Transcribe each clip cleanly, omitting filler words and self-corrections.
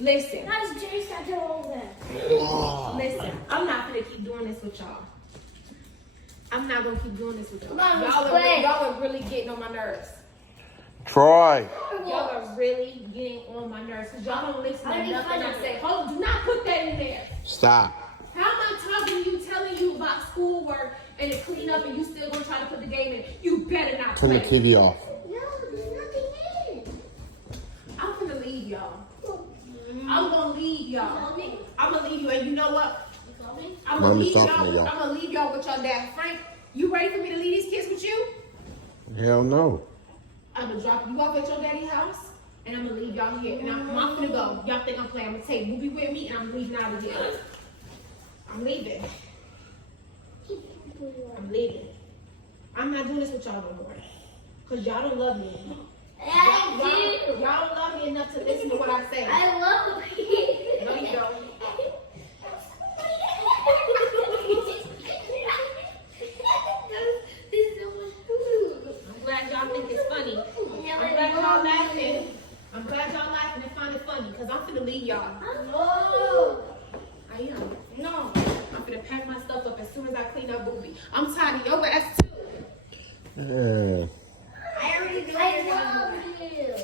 Listen. That's Jace that did all that. Listen, I'm not gonna keep doing this with y'all. I'm not gonna keep doing this with y'all. Y'all are really getting on my nerves. Troy. Y'all are really getting on my nerves because y'all don't listen to nothing I say. Hold, do not put that in there. Stop. How am I talking to you, telling you about schoolwork and to clean up, and you still gonna try to put the game in? You better not Turn play. the TV off. No, there's nothing in. I'm gonna leave y'all. I'm gonna leave y'all. I'm gonna leave you, and you know what? I'm gonna leave y'all. I'm gonna leave y'all with your dad. Frank, you ready for me to leave these kids with you? Hell no. I'm gonna drop you off at your daddy's house, and I'm gonna leave y'all here. And I'm not gonna go. Y'all think I'm playing? I'm gonna take Booby with me, and I'm leaving out of here. I'm leaving. I'm leaving. I'm not doing this with y'all no more. Cause y'all don't love me. Y'all don't love me enough to listen to what I say. I love you. No, you don't. I'm glad y'all think it's funny. I'm glad y'all laughing. I'm glad y'all laughing and find it funny. Cause I'm finna leave y'all. No. I am. No. I'm finna pack my stuff up as soon as I clean up Booby. I'm tired of your ass too. Yeah. I already do. I love you.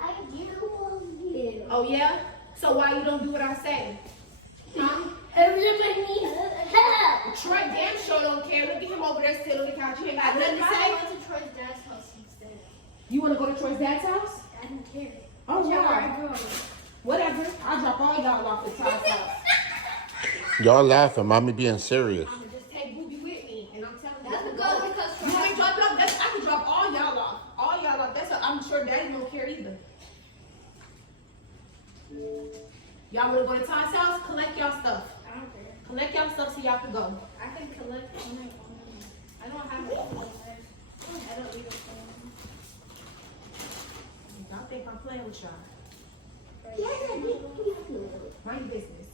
I do love you. Oh yeah? So why you don't do what I say? Huh? Everybody needs help. Troy damn sure don't care. Look at him over there sitting on the couch. You ain't got nothing to I say. went to Troy's dad's house instead. You wanna go to Troy's dad's house? I didn't care. Oh Yeah, yeah. I grew up. Whatever. I'll drop all y'all off at Todd's house. Y'all laughing. Mommy being serious. I'm gonna just take Booby with me, and I'm telling you. That's because You want me to drop y'all? I can drop all y'all off. All y'all off. I'm sure Daddy don't care either. Y'all wanna go to Todd's house? Collect y'all stuff. I don't care. Collect y'all stuff so y'all can go. I can collect on my own. I don't have it. I don't need it. Y'all think I'm playing with y'all. Yes, I do. Mind your business.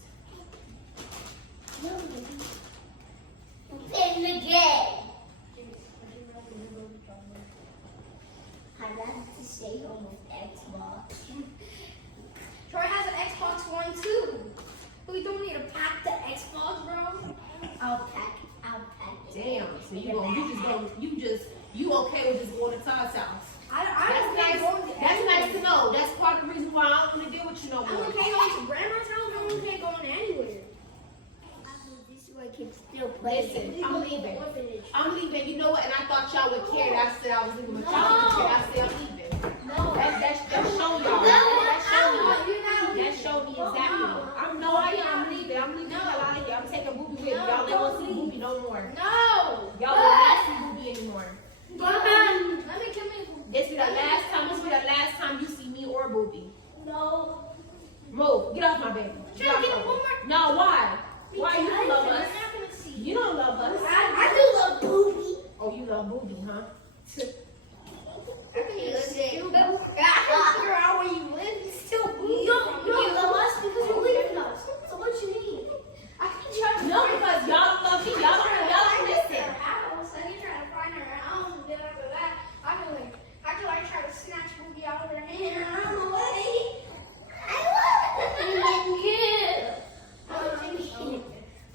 In the game. I'd rather to stay home with Xbox. Troy has an Xbox One too. We don't need to pack the Xbox, bro. I'll pack it. Damn. So you okay with just going to Todd's house? That's nice to know. That's part of the reason why I don't want to deal with you no I'm more. okay going to grandma's house. I'm okay going anywhere. This way I can still play. Listen, I'm leaving. I'm leaving. You know what? And I thought y'all would care that I said I was leaving. But y'all didn't care. I said I'm leaving. No. That's showing y'all. That showed me exactly. I'm leaving. I'm leaving the hell out of here. I'm taking Booby with me. Y'all don't want to see Booby no more. No. Y'all don't want to see Booby anymore. Let me come in. This be the last time you see me or Booby. No. Move. Get off my baby. Get off my baby. No, why? Why you don't love us? You're not gonna see. You don't love us. I do love Booby. Oh, you love Booby, huh? I can figure out where you live. It's still Booby. You love us because you're leaving us. So what you need? I can try to No, because y'all don't love me. Y'all don't listen. their house. I can try to find her house, and then after that, I can try to snatch Booby out of her hand and run away. I love you.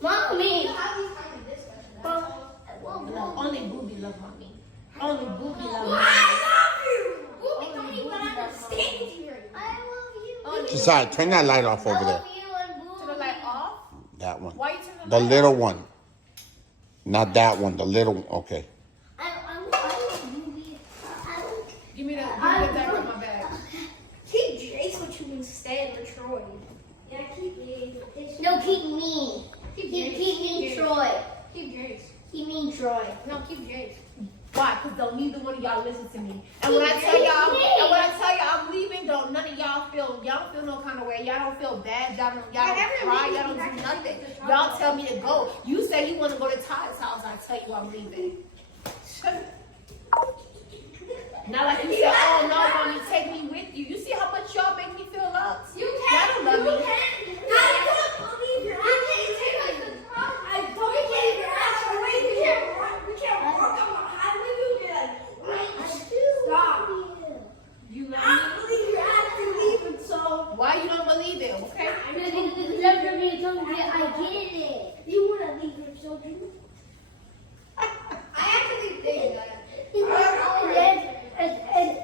Mommy. Only Booby love mommy. Only Booby love I mommy. love you. Booby don't even understand you. I love you. Decide. Turn that light off over there. you and Booby. Turn the light off? That one. Why you turn the The light little off? one. Not that one. The little one. Okay. I love Booby. Give me that back from my bag. Keep Jace what you instead of Troy. Yeah, keep me. No, keep me. Keep me, Troy. Keep Jace. Keep me, Troy. No, keep Jace. Why? Because neither one of y'all listen to me. And when I tell y'all I'm leaving, none of y'all don't feel no kind of way. Y'all don't feel bad. Y'all don't cry. Y'all don't do nothing. Y'all tell me to go. You say you want to go to Todd's house. I tell you I'm leaving. Not like you say, oh no, mommy, take me with you. You see how much y'all make me feel loved? You Y'all can't. don't love me. I can't believe your ass. I don't believe your ass. We can't walk on the highway. Stop. You love I me? don't believe your ass. You're leaving, so. Why you don't believe it? feel, okay? Never for me to come get. I get it. You want to leave your children? I actually think that. You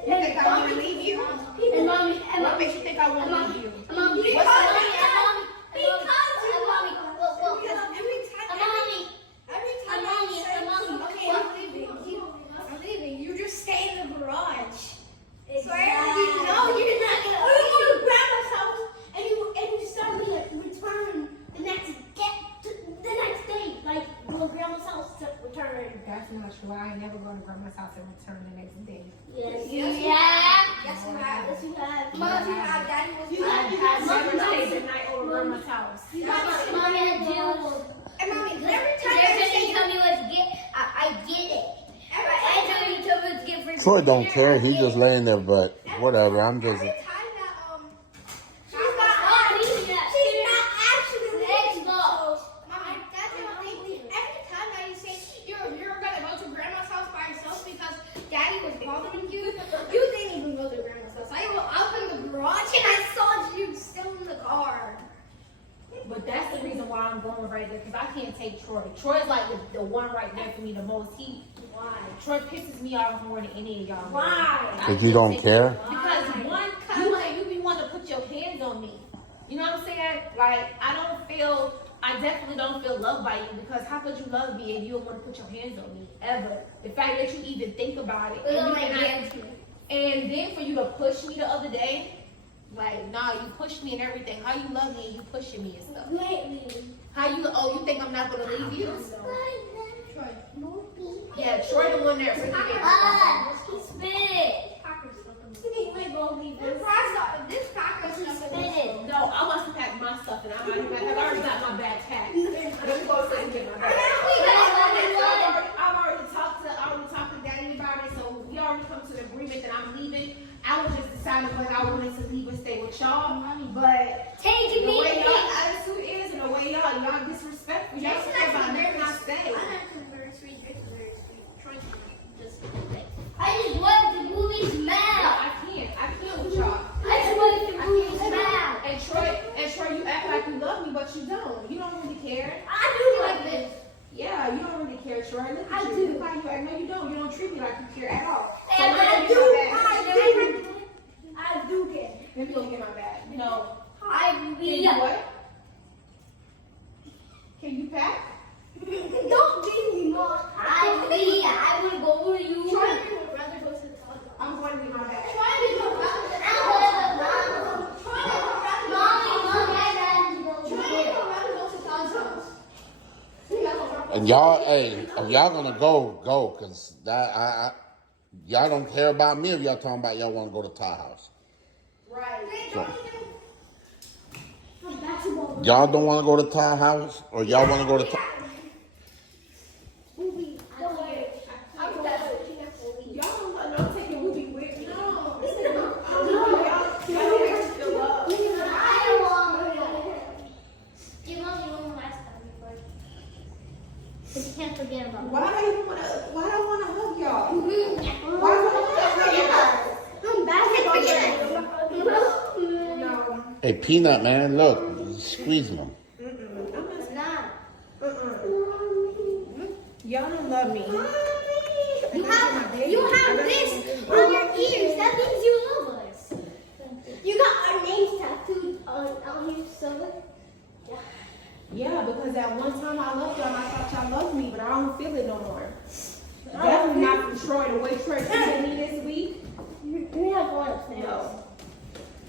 think I want to leave you? And mommy, What makes you think I want to leave you? mommy, What's that? I'm leaving. You just stay in the garage. Exactly. You know you're not gonna. Or you go to grandma's house and you suddenly like return the next day, like go to grandma's house to return. That's not true. I ain't never going to grandma's house and return the next day. Yes, you have. Yes, you have. Yes, you have. Mom, you have. Daddy was. I've never stayed the night over grandma's house. Mommy and Jill. And mommy, every time you tell me what to get, I get it. Every time you tell me what to get for Troy don't care. He just laying there, but whatever. I'm just. every time that she's not actually the Xbox. Mommy, that's what I'm thinking. Every time that you say you're gonna go to grandma's house by yourself because daddy was bothering you, you didn't even go to grandma's house. I was up in the garage and I saw you still in the car. But that's the reason why I'm going right there, because I can't take Troy. Troy's like the one right there for me the most. Why? Troy pisses me off more than any of y'all. Why? Because you don't care? Because you be wanting to put your hands on me. You know what I'm saying? Like, I definitely don't feel loved by you, because how could you love me and you don't want to put your hands on me, ever? The fact that you even think about it. And then for you to push me the other day, like, nah, you pushed me and everything. How you love me and you pushing me and stuff? How you think I'm not going to leave you? Yeah, Troy the one that really gets Spin it. This packer stuff. Spin it. No, I want to pack my stuff and I already got my bag packed. Let me go sit and get my bag. I've already talked to Daddy about it, so we already come to the agreement that I'm leaving. I was just deciding whether I wanted to leave and stay with y'all, but the way y'all attitude is and the way y'all disrespectful, y'all say about never not stay. I just wanted to move his No, mouth. I can't with y'all. I just wanted to move his mouth. And Troy, you act like you love me, but you don't. You don't really care. I do like this. Yeah, you don't really care, Troy. Look at I you. do. Look how you act. No, you don't. You don't treat me like you care at all. So And let me I get do. my bag. I do get. Let me go get my bag. No. I Can you what? Can you pack? Don't beat me, Mom. I would go with you. Would rather go to the toilet. I'm going to get my bag. And y'all, hey, if y'all gonna go, cause y'all don't care about me if y'all talking about y'all want to go to Ty house. Right. So, y'all don't want to go to Ty house, or y'all want to go to Ty? Y'all don't want no taking movie with me. No. You can't forget about Why do I want to hug y'all? Why do I want to hug y'all? No. Hey, Peanut man, look, squeezing them. Y'all don't love me. You have this on your ears. That means you love us. You got our names tattooed on your stomach. Yeah, because at one time I loved y'all and I thought y'all loved me, but I don't feel it no more. Definitely not from Troy. The way Troy treated me this week. We have one now.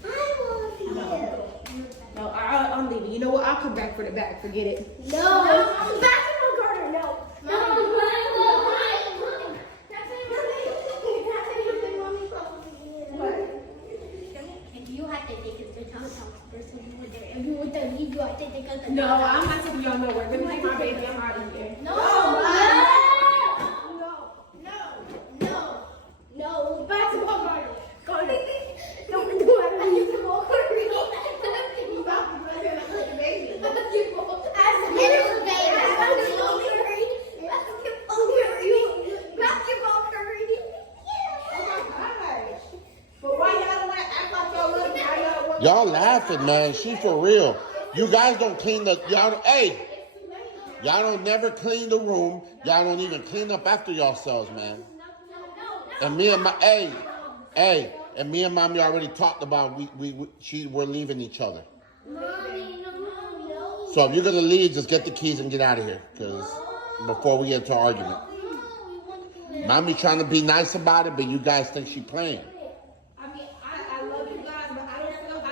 No. I love you. No, I'm leaving. You know what? I'll come back for the bag. Forget it. No. Basketball Carter, no. You have to take it to the house first when you were there. If you were there, you have to take it to the No, I'm not taking y'all nowhere. Let me take my baby. I'm out of here. No. Basketball Carter. Carter. No, you can walk her. Y'all laughing, man. She for real. You guys don't clean the, y'all don't never clean the room. Y'all don't even clean up after yourselves, man. And me and and me and mommy already talked about we're leaving each other. So if you're gonna leave, just get the keys and get out of here, because before we get into an argument. Mommy trying to be nice about it, but you guys think she playing. I mean, I love you guys, but I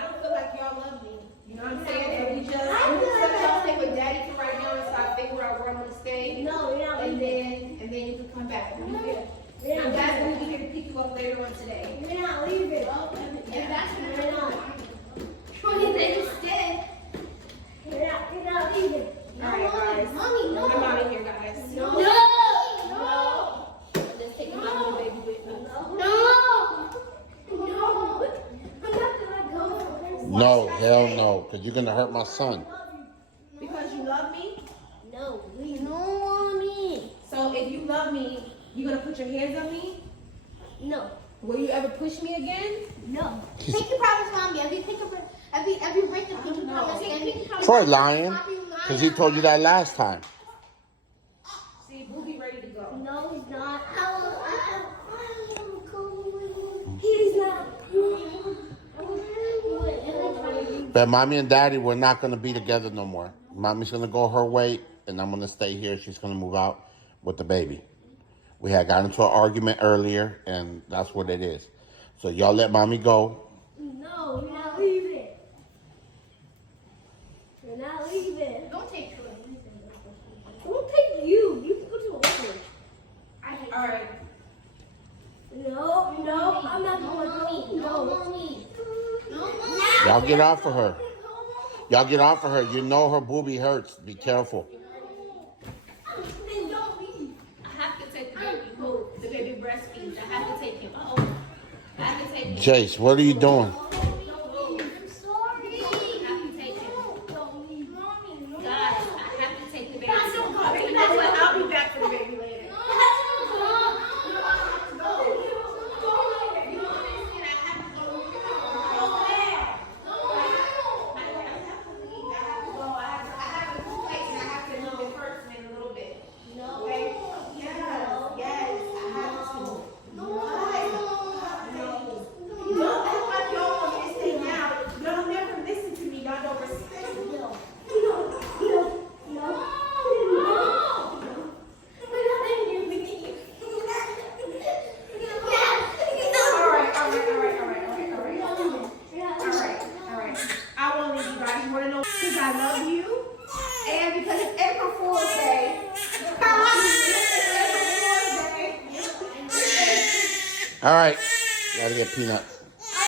don't feel like y'all love me. You know what I'm saying? And we just y'all stay with daddy for right now and start figure out where I'm gonna stay. No, you're not leaving. And then you can come back. And dad's gonna be here to pick you up later on today. You're not leaving. And that's what You're not. They stay. You're not leaving. Alright, guys. Mommy, no. I'm out of here, guys. No. Just take my little baby with me. No. I'm not gonna go. No, hell no, because you're gonna hurt my son. Because you love me? No, we don't want me. So if you love me, you gonna put your hands on me? No. Will you ever push me again? No. Take your promise, Mommy. Every break the pinky promise. Troy lying, because he told you that last time. See, we'll be ready to go. No, he's not. He's not. But mommy and daddy, we're not gonna be together no more. Mommy's gonna go her way, and I'm gonna stay here. She's gonna move out with the baby. We had got into an argument earlier, and that's what it is. So y'all let mommy go. No, you're not leaving. You're not leaving. Don't take Troy. Don't take you. You can go to orphanage. I hate All right. No, I'm not going to. No, Mommy. Y'all get off of her. Y'all get off of her. You know her boobie hurts. Be careful. Then don't leave. I have to take the baby. The baby breastfeeds. I have to take him. I have to take him. Jace, what are you doing? I'm sorry. I have to take him. Don't leave. Mommy, Guys, I have to take the baby. You know what? I'll be back for the baby later. I love you, and because it's April Fool's Day. All right. Gotta get peanuts.